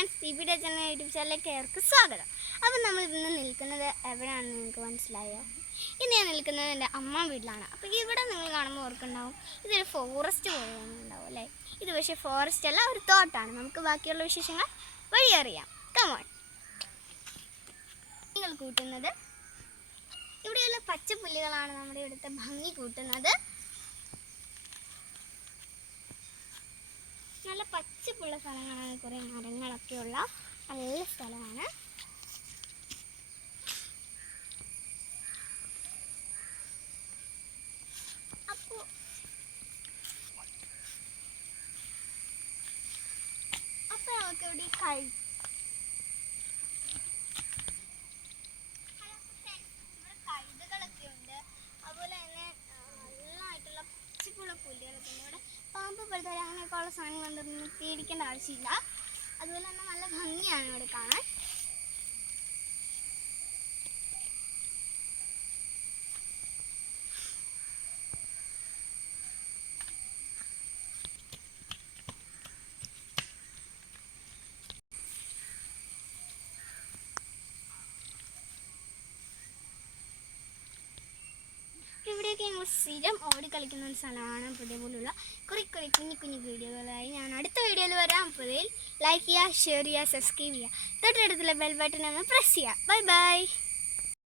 Friends T P channel YouTube ചാനലിലേക്ക് ഏവർക്ക് സ്വാഗതം. അപ്പോൾ നമ്മൾ ഇന്ന് നിൽക്കുന്നത് എവിടെയാണെന്ന് നിങ്ങൾക്ക് മനസ്സിലായോ? ഇന്ന് ഞാൻ നിൽക്കുന്നത് എന്റെ അമ്മ വീട്ടിലാണ്. അപ്പോൾ ഇവിടെ നിങ്ങൾ കാണുമ്പോൾ ഓർക്കുണ്ടാവും ഇതൊരു ഫോറസ്റ്റ് പോലെ അല്ലേ? ഇത് പക്ഷേ ഫോറസ്റ്റ് അല്ല ഒരു തോട്ടാണ്. നമുക്ക് ബാക്കിയുള്ള വിശേഷങ്ങൾ വഴി അറിയാം. കമോൺ നിങ്ങൾ കൂട്ടുന്നത് ഇവിടെയുള്ള പച്ചപ്പുല്ലുകളാണ് നമ്മുടെ ഇവിടുത്തെ ഭംഗി കൂട്ടുന്നത്. പച്ചപ്പുള്ള സ്ഥലങ്ങളാണ് കുറേ മരങ്ങളൊക്കെ ഉള്ള നല്ല സ്ഥലമാണ്. അപ്പോ അപ്പൊ നമുക്ക് ഇവിടെ അങ്ങനെയൊക്കെ ഉള്ള സാധനം കൊണ്ടൊന്നും പേടിക്കേണ്ട ആവശ്യമില്ല അതുപോലെ തന്നെ നല്ല ഭംഗിയാണ് ഇവിടെ കാണാൻ ഇവിടെയൊക്കെ ഞങ്ങൾ സ്ഥിരം ഓടിക്കളിക്കുന്ന ഒരു സ്ഥലമാണ്. പുതിയ ഇതേപോലുള്ള കുറേ കുറേ കുഞ്ഞു കുഞ്ഞു വീഡിയോകളായി ഞാൻ അടുത്ത വീഡിയോയിൽ വരാം. ഇതിൽ ലൈക്ക് ചെയ്യുക ഷെയർ ചെയ്യുക സബ്സ്ക്രൈബ് ചെയ്യുക. തൊട്ടടുത്തുള്ള ബെൽ ബട്ടൺ ഒന്ന് പ്രസ് ചെയ്യുക. Bye bye